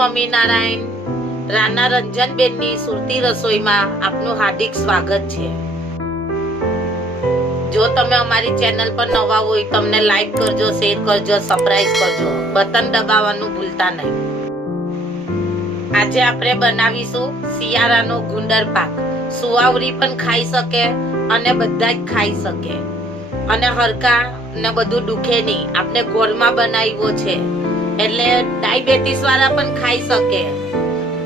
સ્વામિનારાયણ. રાના રંજનબેનની સુરતી રસોઈમાં આપનું હાર્દિક સ્વાગત છે. જો તમે અમારી ચેનલ પર નવા હોય તમને લાઈક કરજો, શેર કરજો, સબસ્ક્રાઇબ કરજો, બટન દબાવવાનું ભૂલતા નહીં. આજે આપણે બનાવીશું શિયાળાનો ગુંદર પાક. સુવાવરી પણ ખાઈ શકે અને બધા જ ખાઈ શકે અને હરકા ને બધું દુખે નહીં. આપણે ગોળમાં બનાવ્યો છે એટલે ડાયાબિટીસ વાળા પણ ખાઈ શકે,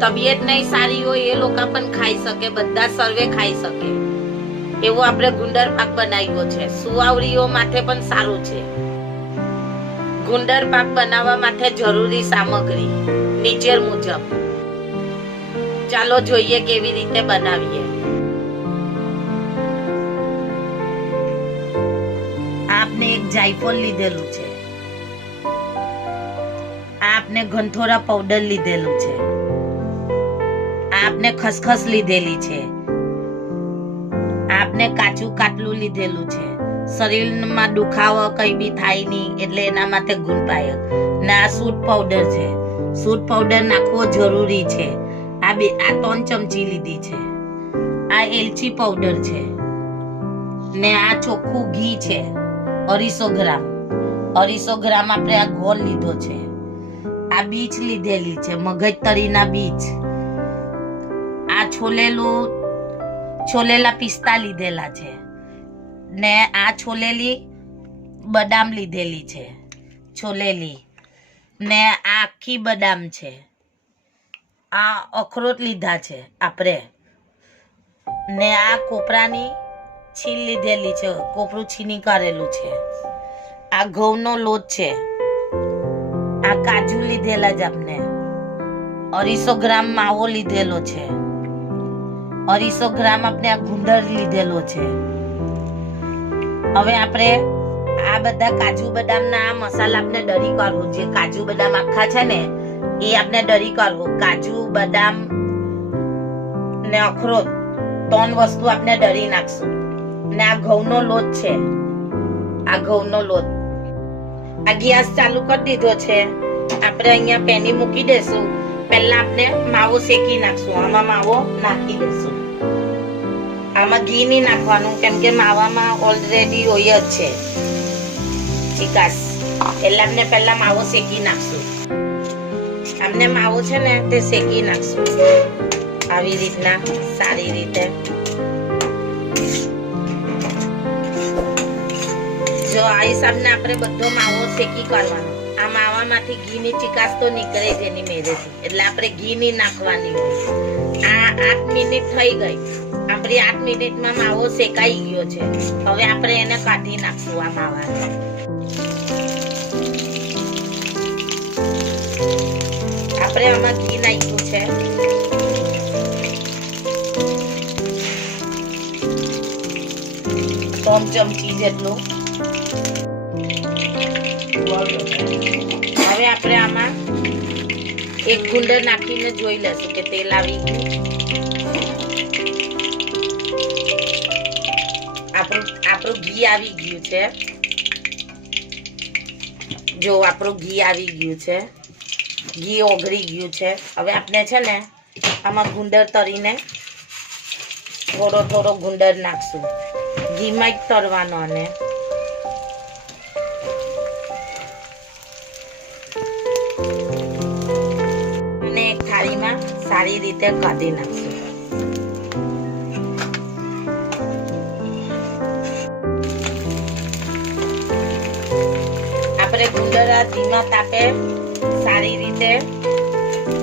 તબિયત નહીં સારી હોય એ લોકો પણ ખાઈ શકે, બધા સર્વે ખાઈ શકે એવો આપણે ગુંદર પાક બનાવ્યો છે. સુવાવરીઓ માટે પણ સારું છે. ગુંદર પાક બનાવવા માટે જરૂરી સામગ્રી નીચે મુજબ. ચાલો જોઈએ કેવી રીતે બનાવીએ. આપને એક જાયફળ લીધેલું છે, આપને ગંઠોરા પાવડર લીધેલું છે, આપને ખસખસ લીધેલી છે, આપને કાચું કાટલું લીધેલું છે. શરીરમાં દુખાવો કઈ બી થાય નહીં એટલે એના માટે ગુણપાયક. ને આ સૂટ પાવડર છે, સૂટ પાવડર નાખવો જરૂરી છે. આ 3 ચમચી લીધી છે. આ એલચી પાવડર છે ને આ ચોખ્ખું ઘી છે 250 ગ્રામ. 250 ગ્રામ આપણે આ ગોળ લીધો છે. આ બીજ લીધેલી છે, મગજતરીના બીજ. આ છોલેલા પિસ્તા લીધેલા છે ને આ છોલેલી બદામ લીધેલી છે, છોલેલી. ને આ આખી બદામ છે. આ અખરોટ લીધા છે આપણે. ને આ કોપરાની છીલ લીધેલી છે, કોપરું છીની કરેલું છે. આ ઘઉંનો લોટ છે. આ કાજુ લીધેલા જ આપણે. 250 ગ્રામ માવો લીધેલો છે. 250 ગ્રામ આપણે આ ગુંદર લીધેલો છે. હવે આપણે આ બધા કાજુ બદામના આ મસાલા આપણે ડરી કરવું. જે કાજુ બદામ આખા છે ને એ આપણે ડરી કરવું. કાજુ બદામ ને અખરોટ 3 વસ્તુ આપણે ડરી નાખશું. ને આ ઘઉંનો લોટ છે, આ ઘઉંનો લોટ. આ ગેસ ચાલુ કરી દીધો છે. આપણે અહીંયા પેની મૂકી દેશું. પહેલા આપણે માવો શેકી નાખશું. આમાં માવો નાખી દેશું. આમાં ઘી નહીં નાખવાનું કેમ કે માવામાં ઓલરેડી હોય જ છે ચીકાશ. એટલે આપણે પહેલા માવો શેકી નાખશું. આમને માવો છે ને તે શેકી નાખશું આવી રીતના સારી રીતે. જો આ હિસાબને આપણે બધો માવો શેકી કરવાનો. આ માવામાંથી ઘીની ચીકાશ તો નીકળે જ એની મેરેથી, એટલે આપણે ઘી નહીં નાખવાની હોય. આ 8 મિનિટ થઈ ગઈ. આપણી 8 મિનિટમાં માવો શેકાઈ ગયો છે. હવે આપણે એને કાઢી નાખશું આ માવાને. આપણે આમાં ઘી નાખ્યું છે. 3 ચમચી જેટલું. હવે આપણે આમાં એક ગુંદર નાખીને જોઈ લેશું કે તેલ આવી ગયું. આપણું ઘી આવી ગયું છે. જો આપણું ઘી આવી ગયું છે, ઘી ઓગળી ગયું છે. હવે આપણે છે ને આમાં ગુંદર તરીને થોડો ગુંદર નાખશું. ઘીમાં જ તરવાનો. અને એક થાળીમાં સારી રીતે કાઢી નાખશું. આપણે ગુંદર ધીમા તાપે સારી રીતે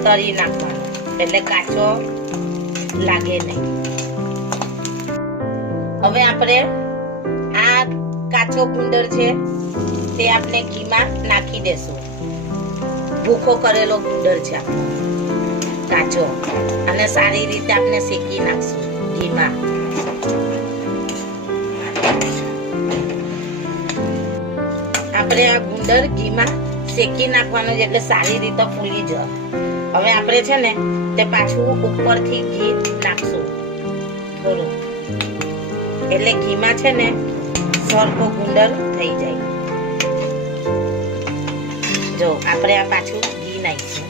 તળી નાખવાનો એટલે કાચો લાગે નહીં. હવે આપણે આ કાચો ગુંદર છે તે આપણે ઘીમાં નાખી દેશું. ભૂકો કરેલો ગુંદર છે કાચો, અને સારી રીતે આપણે શેકી નાખશું ઘીમાં. આપણે આ ગુંદર ઘીમાં શેકી નાખવાનું એટલે સારી રીતે ફૂલી જાય. હવે આપણે છે ને તે પાછું ઉપરથી ઘી નાખશું થોડું, એટલે ઘીમાં છે ને સરખો ગુંદર થઈ જાય. જો આપણે આ પાછું ઘી નાખીશું.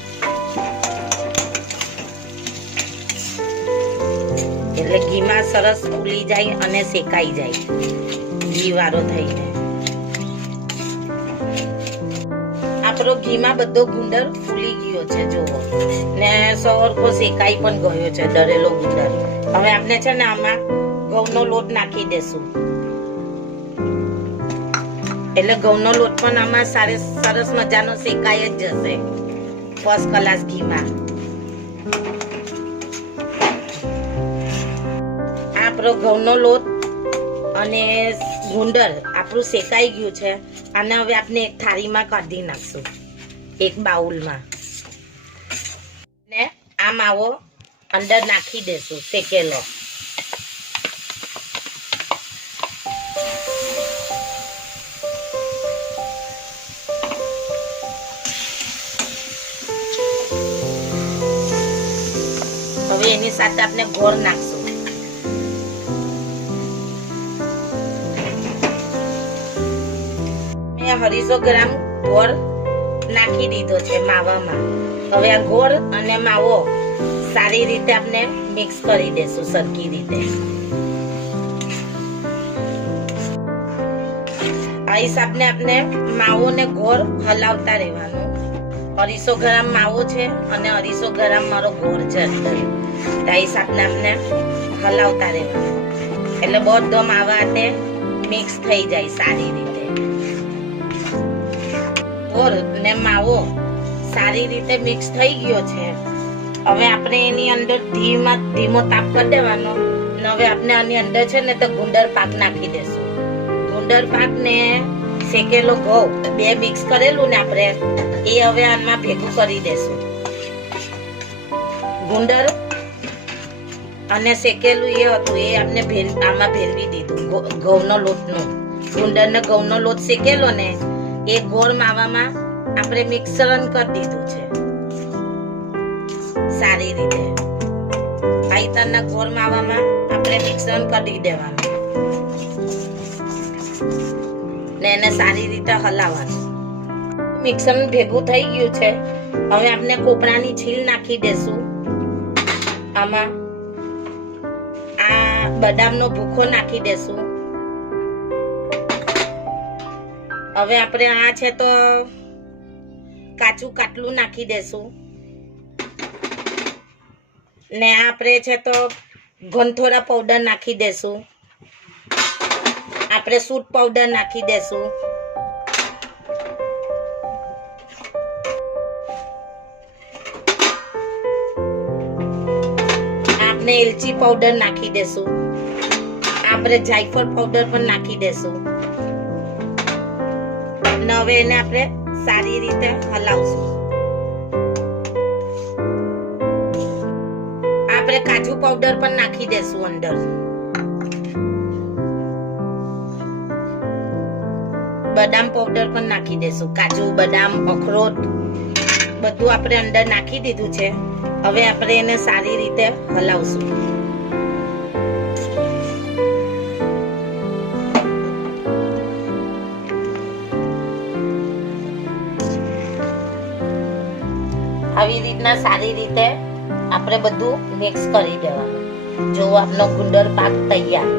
એટલે ઘીમાં સરસ ફૂલી જાય અને શેકાઈ જાય, ઘી વાળો થઈને. આપણો ઘીમાં બધો ગુંદર ફૂલી ગયો છે જુઓ, ને સરખો શેકાઈ પણ ગયો છે દળેલો ગુંદર. હવે આપણે છે ને આમાં ઘઉંનો લોટ નાખી દેશું, એટલે ઘઉંનો લોટ પણ આમાં સરસ મજાનો શેકાઈ જ જશે ફર્સ્ટ ક્લાસ ઘીમાં. આપણો ઘઉંનો લોટ અને ગુંદર આપણું શેકાઈ ગયું છે. આને હવે આપણે એક થાળીમાં કાઢી નાખશું, એક બાઉલમાં, ને આ માવો અંદર નાખી દેશું શેકેલો. હવે એની સાથે આપણે ગોળ નાખશું. મેં 250 ગ્રામ ગોળ નાખી દીધો છે માવામાં. હવે આ ગોળ અને માવો સારી રીતે આપણે મિક્સ કરી દેશું સરખી રીતે. આ હિસાબને આપણે માવો ને ગોળ હલાવતા રહેવાનું. 250 ગ્રામ માવો છે અને 250 ગ્રામ મારો ગોળ છે અંદર. આ હિસાબને આપણે હલાવતા રહેવાનું, એટલે બધો માવા હાથે મિક્સ થઈ જાય સારી રીતે. ગોળ ને માવો સારી રીતે મિક્સ થઈ ગયો છે. હવે આપણે એની અંદર ધીમો તાપ કરી દેવાનો. હવે આપણે આની અંદર છે ને તો ગુંદર પાક નાખી દેશું. ગુંદર પાક ને શેકેલો ઘઉં બે મિક્સ કરેલું ને આપણે એ હવે આમાં ભેગું કરી દેશું. ગુંદર અને શેકેલું એ હતું એ આપણે આમાં ભેળવી દીધું ઘઉંનો લોટનો. ગુંદર ને ઘઉંનો લોટ શેકેલો ને એ ગોળ માવામાં આપણે મિક્સરણ કરી દીધું છે સારી રીતે. પાયતરના ગોળ માવામાં આપણે મિક્સરણ કરી દેવાનું ને એને સારી રીતે હલાવવાનું. મિક્સરણ ભેગું થઈ ગયું છે. હવે આપણે કોપરાની છીલ નાખી દેશું આમાં. આ બદામનો ભૂખો નાખી દેશું. હવે આપણે આ છે તો કાચું કાટલું નાખી દેશું, ને આપણે છે તો ગંથોરા પાવડર નાખી દેશું. આપણે સૂટ પાવડર નાખી દેશું. આપણે એલચી પાવડર નાખી દેશું. આપણે જાયફળ પાવડર પણ નાખી દેશું. હવે એને આપણે સારી રીતે હલાવશું. આપણે કાજુ પાવડર પણ નાખી દેશું અંદર. બદામ પાવડર પણ નાખી દેશું. કાજુ, બદામ, અખરોટ બધું આપણે અંદર નાખી દીધું છે. હવે આપણે એને સારી રીતે હલાવશું. આવી રીતના સારી રીતે આપણે બધું મિક્સ કરી દેવાનું. જો આપણો ગુંદર પાક તૈયાર.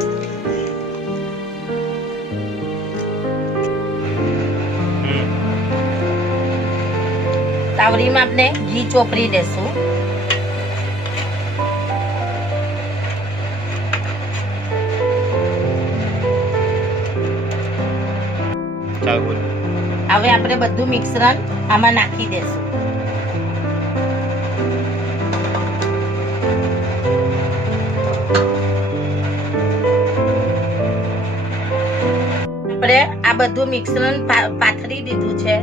તાવડીમાં આપણે ઘી ચોપડી દેશું. હવે આપણે બધું મિશ્રણ આમાં નાખી દેશું. આપણે આ બધું મિશ્રણ પાથરી દીધું છે.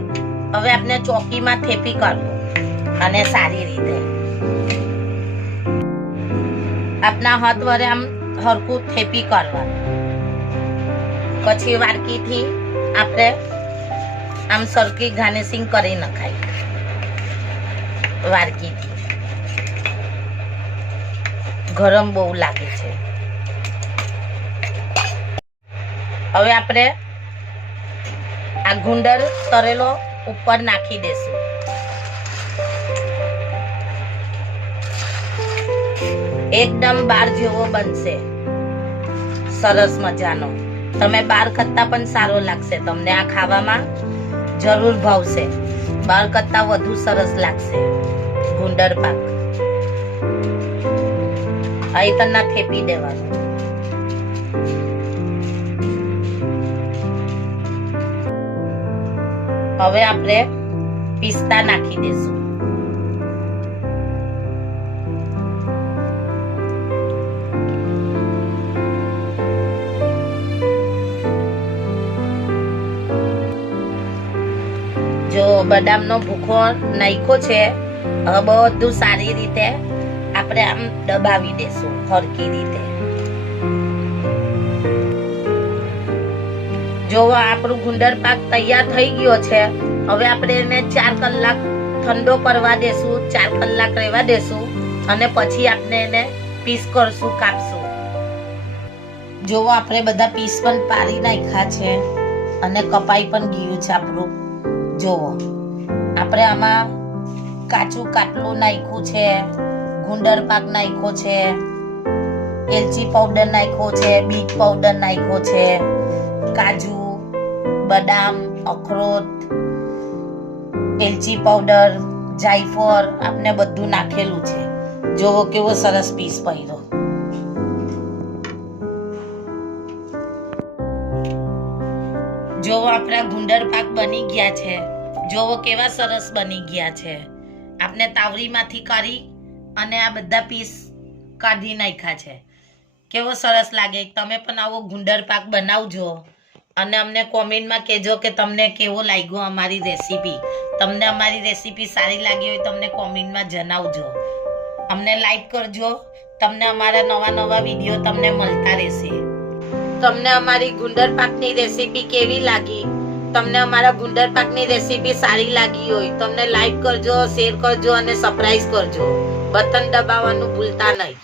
હવે આપણે ચોકીમાં થેપી કરવું અને સારી રીતે આપના હાથ વડે આમ હરખું થેપી કરવાનું. પછી વાડકીથી આપણે આમ સરખી ગાર્નિશિંગ કરી નખાય વાડકીથી. ગરમ બહુ લાગે છે. હવે આપણે આ ગુંદર તરેલો ઉપર નાખી દેશું. એકદમ બાર જેવો બનશે, સરસ મજાનો. તમે બાર કરતા પણ સારો લાગશે, તમને આ ખાવામાં જરૂર ભાવશે. બાર કરતા વધુ સરસ લાગશે ગુંદર પાક. અહીં તને થેપી દેવાનું. હવે આપણે પિસ્તા નાખી દેશું. જો બદામનો ભૂકો નાખ્યો છે, હવે બધું સારી રીતે આપણે આમ દબાવી દેશું હરકી રીતે. જો આપણું ગુંદર પાક તૈયાર થઈ ગયો છે. હવે આપણે એને 4 કલાક ઠંડો કરવા દેશું, 4 કલાક રહેવા દેશું અને પછી આપણે એને પીસ કરશું, કાપશું. જો આપણે બધા પીસ પણ પાડી નાખ્યા છે અને કપાઈ પણ ગયું છે આપણું. જોવો આપણે આમાં કાચું કાટલું નાખ્યું છે, ગુંદર પાક નાખ્યો છે, એલચી પાવડર નાખ્યો છે, બીટ પાવડર નાખ્યો છે, કાજુ બદામ અખરોટ એલચી પાવડર જાયફળ આપણે બધું નાખેલું છે. જોવો કેવો સરસ પીસ પડ્યો. જોવો આપણા ગુંદર પાક બની ગયા છે. જોવો કેવા સરસ બની ગયા છે. આપણે તાવડીમાંથી કાઢી અને આ બધા પીસ કાઢી નાખ્યા છે. કેવો સરસ લાગે. તમે પણ આવો ગુંદર પાક બનાવજો અને અમને કોમેન્ટમાં કહેજો કે તમને કેવો લાગ્યો અમારી રેસીપી. તમને અમારી રેસીપી સારી લાગી હોય તમને કોમેન્ટમાં જણાવજો. અમને લાઈક કરજો. તમને અમારા નવા વિડીયો તમને મળતા રહેશે. તમને અમારી ગુંદર પાકની રેસીપી કેવી લાગી? તમને અમારા ગુંદર પાકની રેસીપી સારી લાગી હોય તમને લાઈક કરજો, શેર કરજો અને સબસ્ક્રાઇબ કરજો. બટન દબાવવાનું ભૂલતા નહીં.